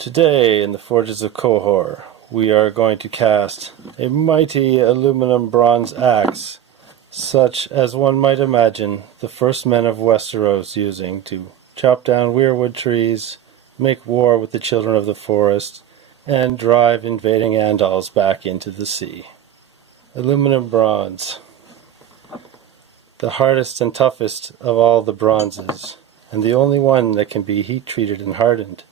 Today in the Forges of Qohor, we are going to cast a mighty aluminum bronze axe, such as one might imagine the first men of Westeros using to chop down weirwood trees, make war with the children of the forest, and drive invading Andals back into the sea. Aluminum bronze, the hardest and toughest of all the bronzes, and the only one that can be heat treated and hardened.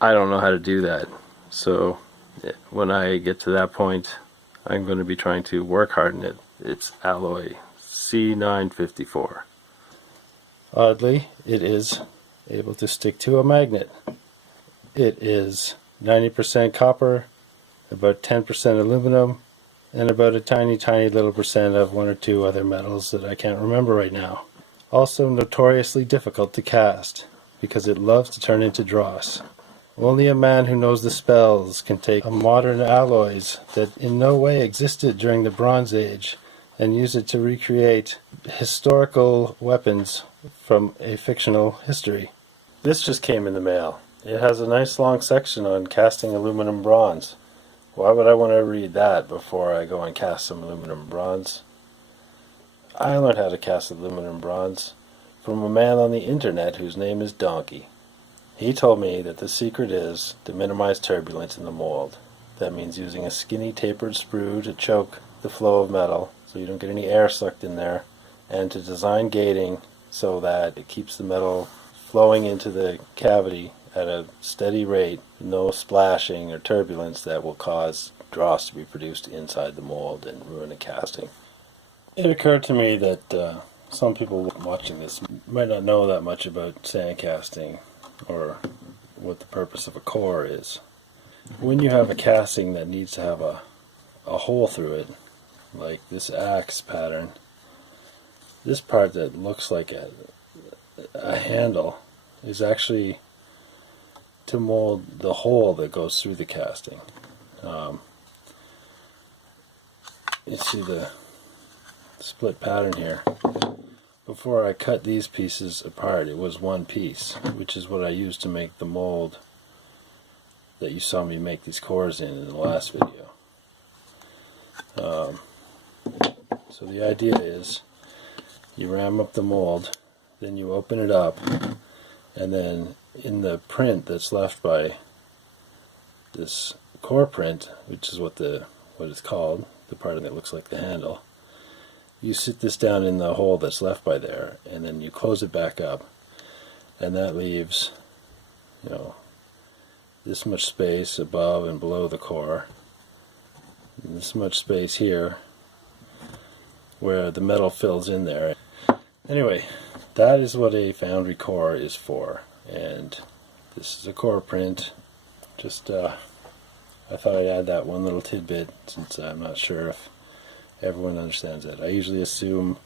I don't know how to do that, so when I get to that point, I'm going to be trying to work harden it. It's alloy C954. Oddly, it is able to stick to a magnet. It is 90% copper, about 10% aluminum, and about a tiny little percent of one or two other metals that I can't remember right now. Also notoriously difficult to cast, because it loves to turn into dross. Only a man who knows the spells can take modern alloys that in no way existed during the Bronze Age and use it to recreate historical weapons from a fictional history. This just came in the mail. It has a nice long section on casting aluminum bronze. Why would I want to read that before I go and cast some aluminum bronze? I learned how to cast aluminum bronze from a man on the internet whose name is Donkey. He told me that the secret is to minimize turbulence in the mold. That means using a skinny tapered sprue to choke the flow of metal so you don't get any air sucked in there, and to design gating so that it keeps the metal flowing into the cavity at a steady rate, no splashing or turbulence that will cause dross to be produced inside the mold and ruin the casting. It occurred to me that some people watching this might not know that much about sand casting or what the purpose of a core is. When you have a casting that needs to have a hole through it, like this axe pattern, this part that looks like a handle is actually to mold the hole that goes through the casting. You see the split pattern here. Before I cut these pieces apart, it was one piece, which is what I used to make the mold that you saw me make these cores in the last video. So the idea is you ram up the mold, then you open it up, and then in the print that's left by this core print, which is what it's called, the part that looks like the handle, you sit this down in the hole that's left by there, and then you close it back up, and that leaves, this much space above and below the core, and this much space here where the metal fills in there. Anyway, that is what a foundry core is for, and this is a core print. Just I thought I'd add that one little tidbit, since I'm not sure if everyone understands it. I usually assume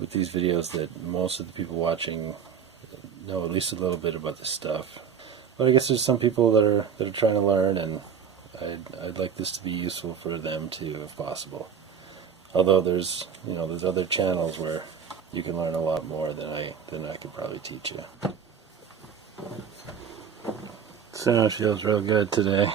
with these videos that most of the people watching know at least a little bit about this stuff. But I guess there's some people that are trying to learn, and I'd like this to be useful for them too, if possible. Although there's other channels where you can learn a lot more than I could probably teach you. Sound feels real good today.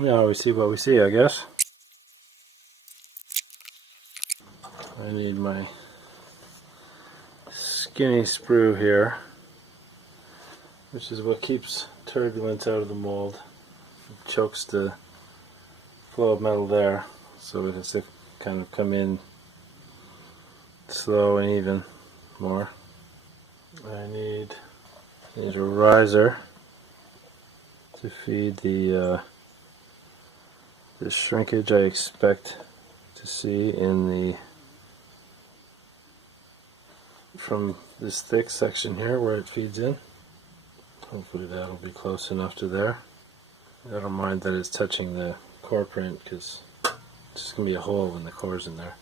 Yeah, we see what we see, I guess. I need my skinny sprue here, which is what keeps turbulence out of the mold. It chokes the flow of metal there, so it has to kind of come in slow and even more. I need a riser to feed the shrinkage I expect to see from this thick section here where it feeds in. Hopefully that'll be close enough to there. I don't mind that it's touching the core print, because it's just going to be a hole when the core's in there.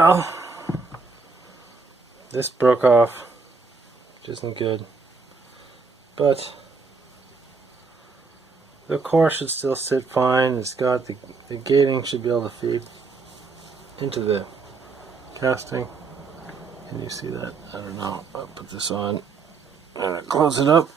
well, this broke off, which isn't good, but the core should still sit fine. It's got the gating should be able to feed into the casting. Can you see that? I don't know. I'll put this on and I'll close it up.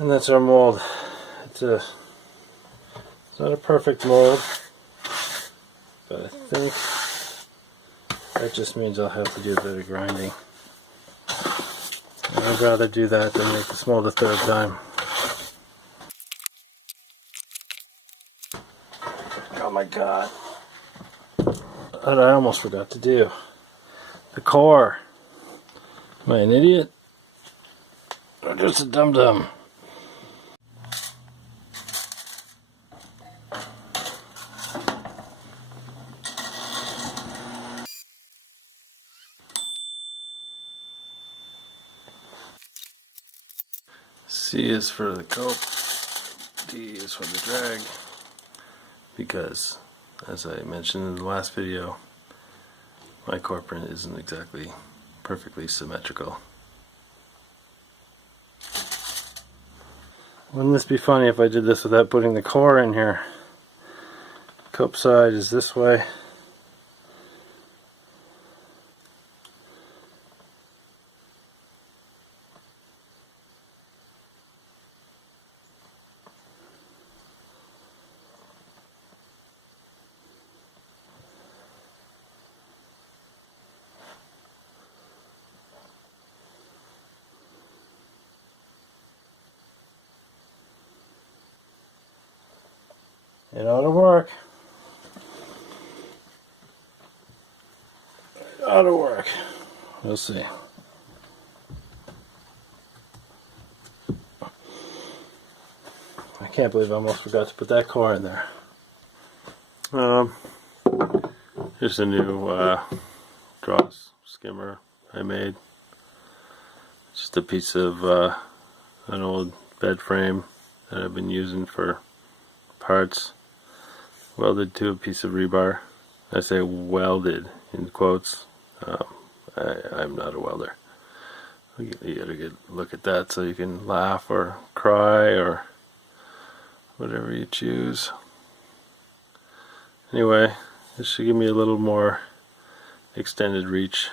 And that's our mold. It's not a perfect mold, but I think that just means I'll have to do a bit of grinding. And I'd rather do that than make this mold a third time. Oh my god. What I almost forgot to do. The core. Am I an idiot? Or just a dum-dum? C is for the cope, D is for the drag, because, as I mentioned in the last video, my core print isn't exactly perfectly symmetrical. Wouldn't this be funny if I did this without putting the core in here? Cope side is this way. It ought to work. It ought to work. We'll see. I can't believe I almost forgot to put that core in there. Here's a new dross skimmer I made. Just a piece of an old bed frame that I've been using for parts, welded to a piece of rebar. I say welded in quotes. I'm not a welder. You gotta get a look at that so you can laugh or cry or whatever you choose. Anyway, this should give me a little more extended reach.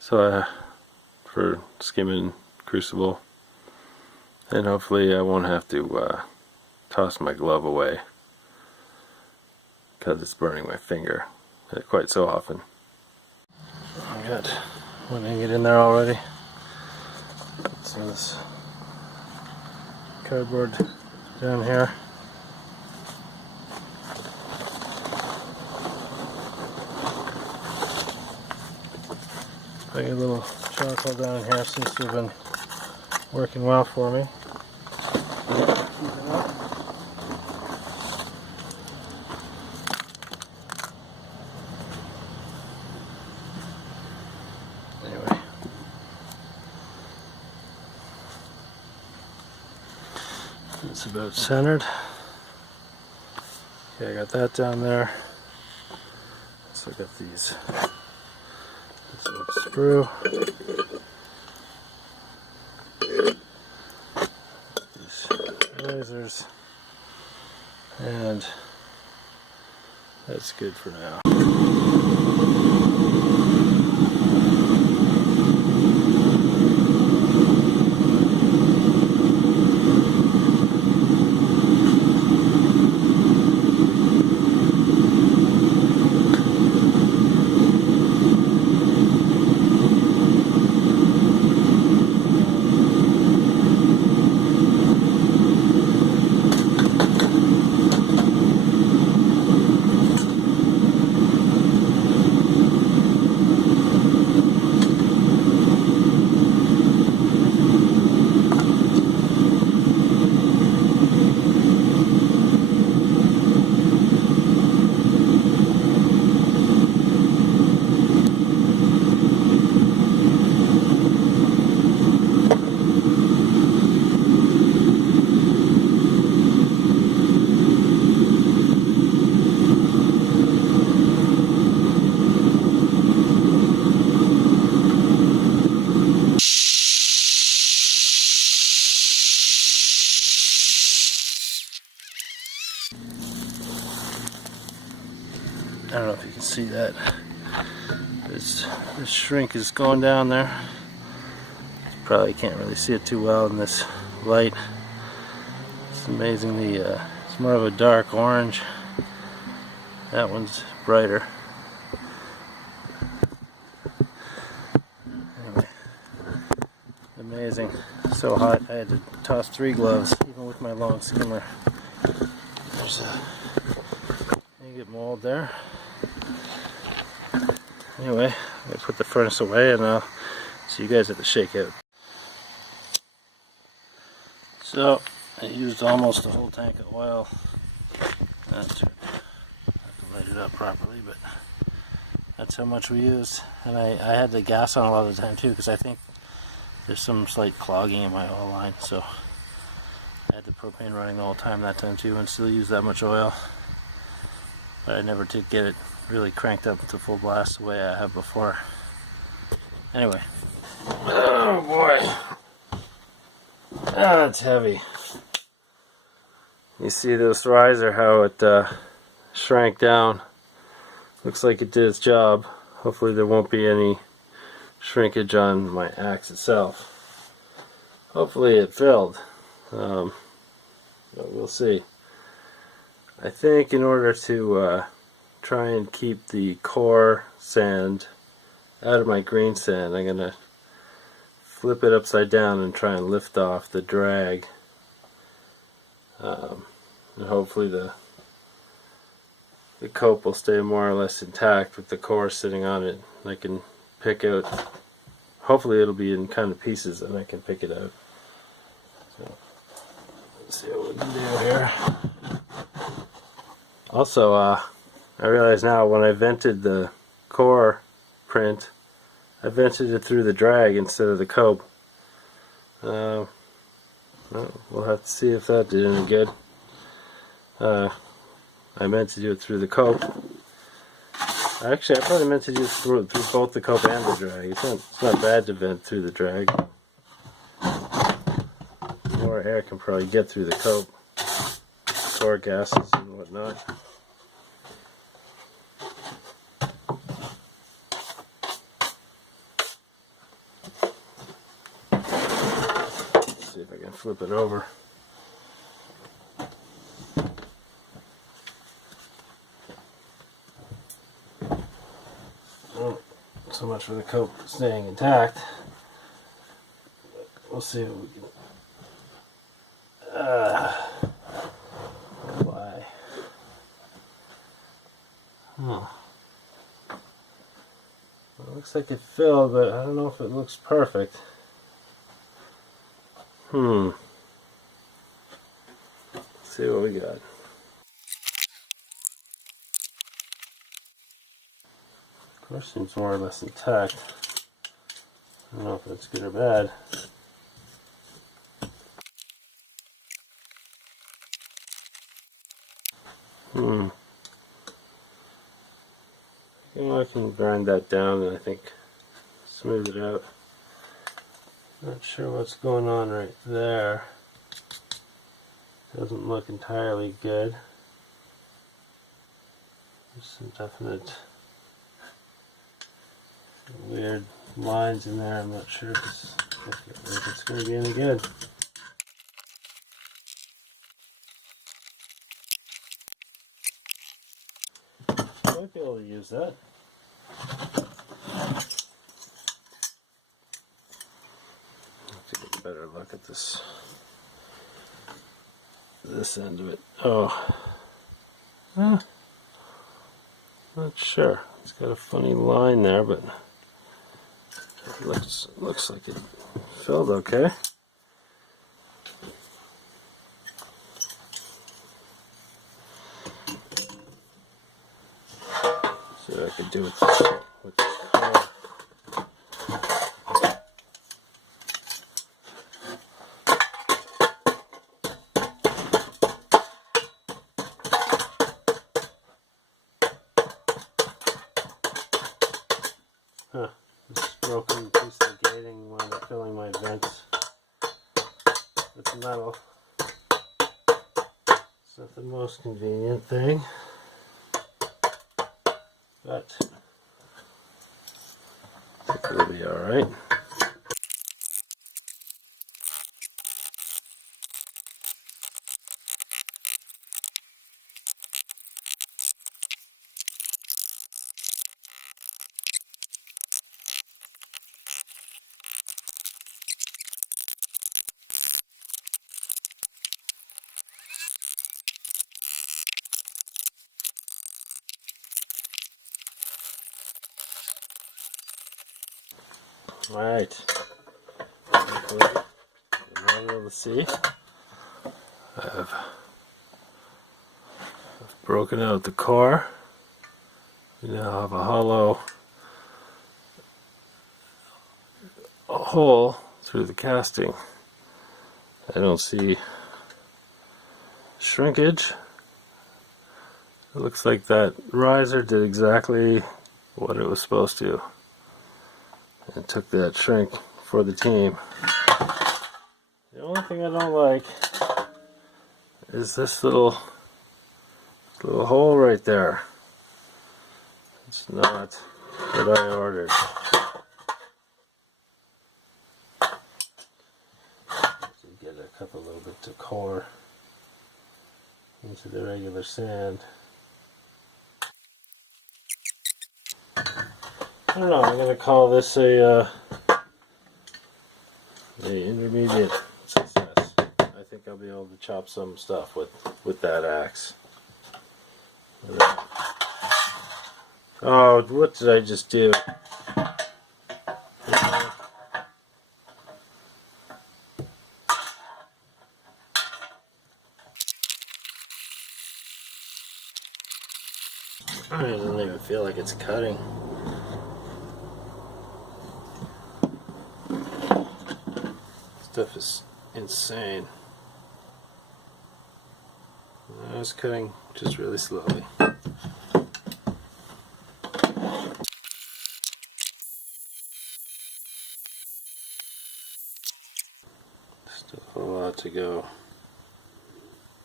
So for skimming crucible, and hopefully I won't have to toss my glove away because it's burning my finger quite so often. I got one ingot in there already. So this cardboard down here. Putting a little charcoal down here seems to have been working well for me. Anyway, it's about centered. Okay, I got that down there. Let's look at these. This old screw. These razors. And that's good for now. that. This shrink is going down there. Probably can't really see it too well in this light. It's amazingly, it's more of a dark orange. That one's brighter. Anyway, amazing. So hot I had to toss 3 gloves, even with my long skimmer. There's you get mold there. Anyway, I'm going to put the furnace away and I'll see you guys at the shakeout. So, I used almost the whole tank of oil. That's it. I have to light it up properly, but that's how much we used. And I had the gas on a lot of the time too, because I think there's some slight clogging in my oil line. So I had the propane running the whole time that time too, and still use that much oil. But I never did get it really cranked up to full blast the way I have before. Anyway. Oh boy. Ah, it's heavy. You see this riser, how it shrank down. Looks like it did its job. Hopefully there won't be any shrinkage on my axe itself. Hopefully it filled. But we'll see. I think in order to try and keep the core sand out of my green sand, I'm going to flip it upside down and try and lift off the drag. And hopefully the cope will stay more or less intact with the core sitting on it. I can pick out, hopefully it'll be in kind of pieces and I can pick it out. So, let's see what we can do here. Also, I realize now when I vented the core print, I vented it through the drag instead of the cope. Well, we'll have to see if that did any good. I meant to do it through the cope. Actually, I probably meant to do it through both the cope and the drag. It's not bad to vent through the drag. More air can probably get through the cope. Core gases and whatnot. Let's see if I can flip it over. So much for the cope staying intact. We'll see what we can. Why? Huh. Well, it looks like it filled, but I don't know if it looks perfect. Let's see what we got. Of course, seems more or less intact. I don't know if that's good or bad. I can grind that down and I think smooth it out. Not sure what's going on right there. Doesn't look entirely good. There's some definite weird lines in there. I'm not sure if it's going to be any good. I might be able to use that. Let's get a better look at this end of it. Oh, not sure. It's got a funny line there, but it looks like it filled okay. See what I could do with the core. This broken piece of gating wound up filling my vents with metal. It's not the most convenient thing, but but I think it'll be alright. Alright, hopefully you'll be able to see. I've broken out the core. We now have a hollow hole through the casting. I don't see shrinkage. It looks like that riser did exactly what it was supposed to. And took that shrink for the team. The only thing I don't like is this little hole right there. It's not what I ordered. So get a couple little bits of core into the regular sand. I don't know, I'm going to call this a intermediate success. I think I'll be able to chop some stuff with that axe. Oh, what did I just do? I don't even feel like it's cutting. Stuff is insane. I was cutting just really slowly. Still a lot to go.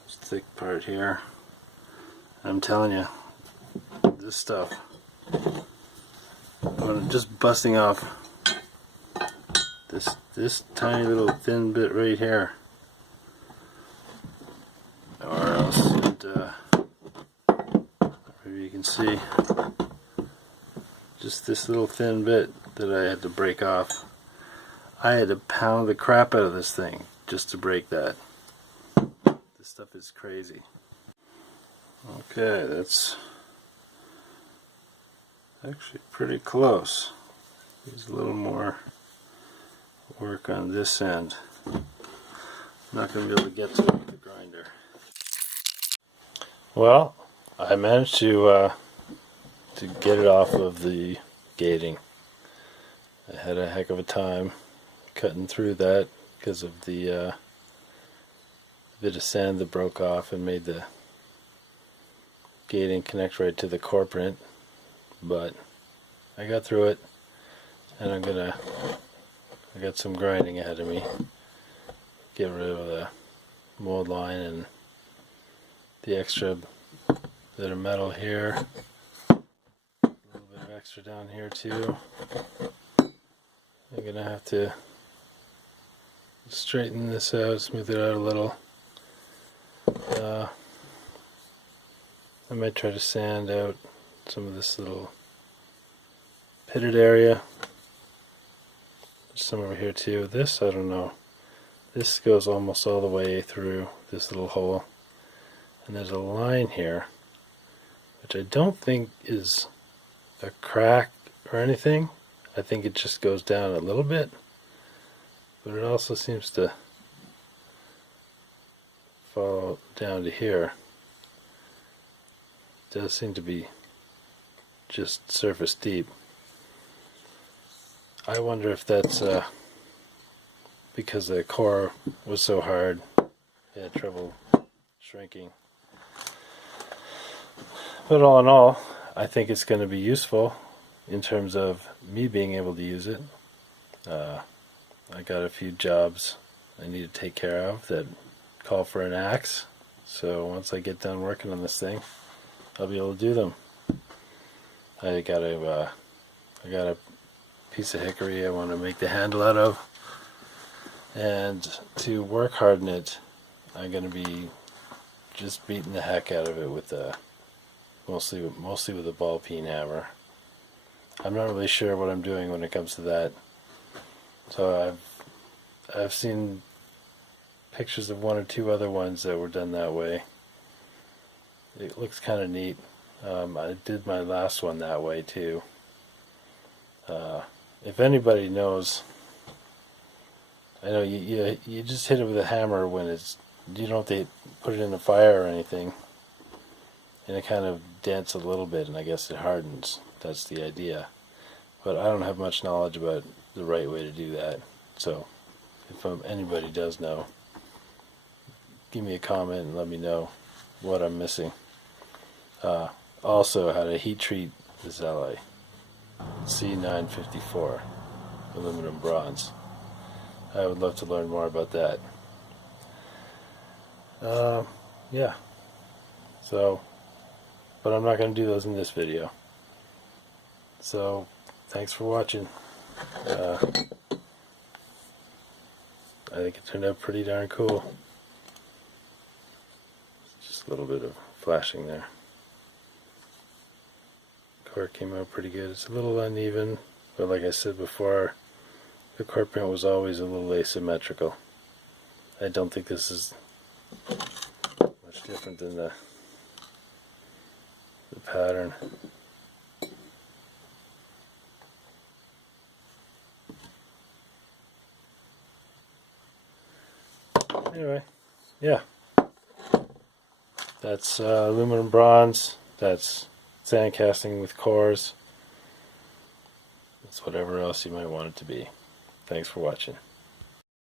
This thick part here. I'm telling you, this stuff. I'm just busting off this tiny little thin bit right here, or else maybe you can see just this little thin bit that I had to break off. I had to pound the crap out of this thing just to break that. This stuff is crazy. Okay, that's actually pretty close. There's a little more work on this end. I'm not going to be able to get to it with the grinder. Well, I managed to get it off of the gating. I had a heck of a time cutting through that because of the bit of sand that broke off and made the gating connect right to the core print. But I got through it, and I got some grinding ahead of me. Get rid of the mold line and the extra bit of metal here. A little bit of extra down here too. I'm gonna have to straighten this out, smooth it out a little. I might try to sand out some of this little pitted area. There's some over here too. This, I don't know. This goes almost all the way through this little hole. And there's a line here, which I don't think is a crack or anything. I think it just goes down a little bit. But it also seems to fall down to here. It does seem to be just surface deep. I wonder if that's because the core was so hard, it had trouble shrinking. But all in all, I think it's going to be useful in terms of me being able to use it. I got a few jobs I need to take care of that call for an axe. So once I get done working on this thing, I'll be able to do them. I got a piece of hickory I want to make the handle out of, and to work harden it, I'm going to be just beating the heck out of it with mostly with a ball peen hammer. I'm not really sure what I'm doing when it comes to that. So I've seen pictures of one or two other ones that were done that way. It looks kind of neat. I did my last one that way too. If anybody knows, I know you just hit it with a hammer when you don't have to put it in a fire or anything, and it kind of dents a little bit, and I guess it hardens. That's the idea. But I don't have much knowledge about the right way to do that. So if anybody does know, give me a comment and let me know what I'm missing. Also, how to heat treat the Zeli C954 aluminum bronze. I would love to learn more about that. Yeah. So, but I'm not going to do those in this video. So, thanks for watching. I think it turned out pretty darn cool. Just a little bit of flashing there. Core came out pretty good. It's a little uneven, but like I said before, the core print was always a little asymmetrical. I don't think this is much different than the pattern. Anyway, yeah. That's aluminum bronze. That's sand casting with cores. That's whatever else you might want it to be. Thanks for watching.